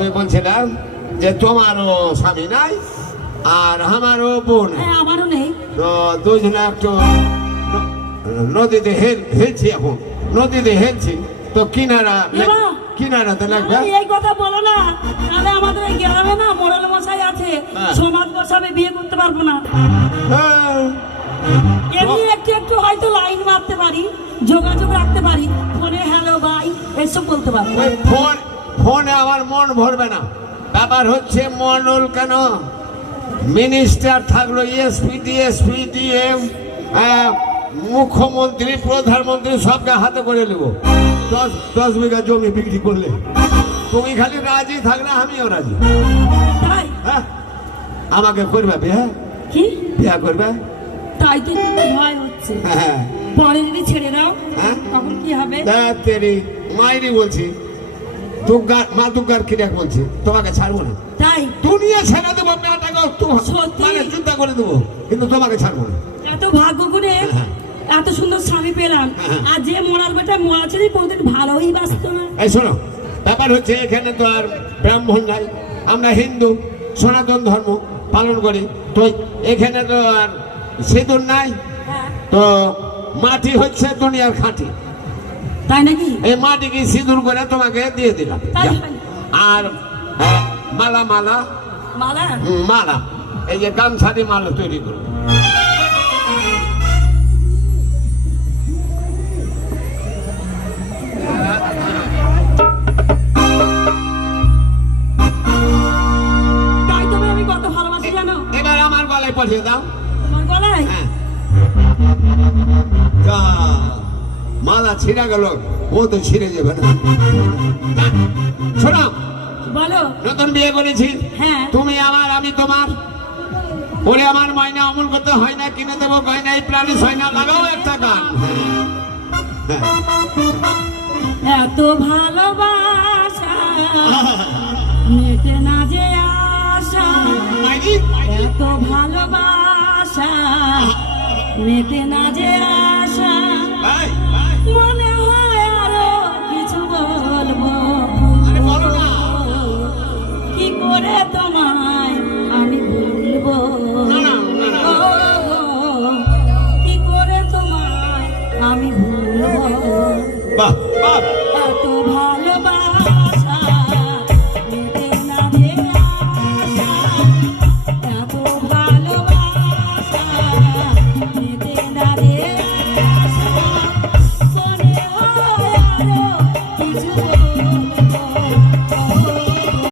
আমি বলছিলাম যে তোমারও স্বামী নাই আর আমারও বোন, হ্যাঁ আমারও নেই। তো দুজনে একটু নদীতে হেলছি, এখন নদীতে হেলছি, তো কিনারাতে লাগবে। এই কথা বলো না, তাহলে আমাদের এই গ্রামে না মোড়ল মশাই আছে, সমাজ বসাবে, বিয়ে করতে পারবো না। এমনি একটু একটু হয়তো লাইন মারতে পারি, যোগাযোগ রাখতে পারি, ফোনে হ্যালো ভাই এসব বলতে পারি। ফোনে আমার মন ভরবে না। ব্যাপার হচ্ছে মন্ডল কেন, মিনিস্টার থাকলো, এসপি ডিএসপি ডিএম, মুখ্যমন্ত্রী প্রধানমন্ত্রী সবকে হাতে করে নেবো। 10 বিঘা জমি বিক্রি করলে তুমি খালি রাজি থাকলে আমিও রাজি। হ্যাঁ আমাকে করবে বিয়ে? কি বিয়ে করবে? তাই তো ভয় হচ্ছে, পরে যদি ছেড়ে দাও তখন কি হবে? তেরি মাইরি বলছি, দুর্গার মা দুর্গার কিরাক বলছি, তোমাকে ছাড়বো না। তাই দুনিয়া ছেড়ে দেবো, মানে চিন্তা করে দেবো, কিন্তু তোমাকে ছাড়বো না। এত ভাগ্য করে এত সুন্দর স্বামী পেলাম, আর যে মরার বেটা মরা ছেড়ে কোনদিন ভালোই বাঁচত না। এই শোনো, ব্যাপার হচ্ছে এখানে তো আর ব্রাহ্মণ নাই, আমরা হিন্দু সনাতন ধর্ম পালন করি, তো এখানে তো আর সিঁদুর নাই, তো মাটি হচ্ছে দুনিয়ার খাঁটি। তাই নাকি? এই মাটিকে সিঁদুর করে তোমাকে দিয়ে দিলাম। আর মালা মালা মালা মালা, এই যে গামছাটি মালা তৈরি করবো। তাই তবে আমি কত ভালোবাসি জানো। এবার আমার গলায় পাঠিয়ে দাও। তোমার গলায়? হ্যাঁ। মালা ছিঁড়ে গেল, ও তো ছিঁড়ে যাবে না। শোনো, বলো। নতুন বিয়ে করেছি, হ্যাঁ তুমি আমার আমি তোমার, বলে আমার ময়না অমল করতে হয় না, কিনে দেবো গয়না, এই প্রাণী হয় না, লাগাও একটা গান। এত ভালোবাসা মেটে না যে আশা, এত ভালোবাসা মেটে না যে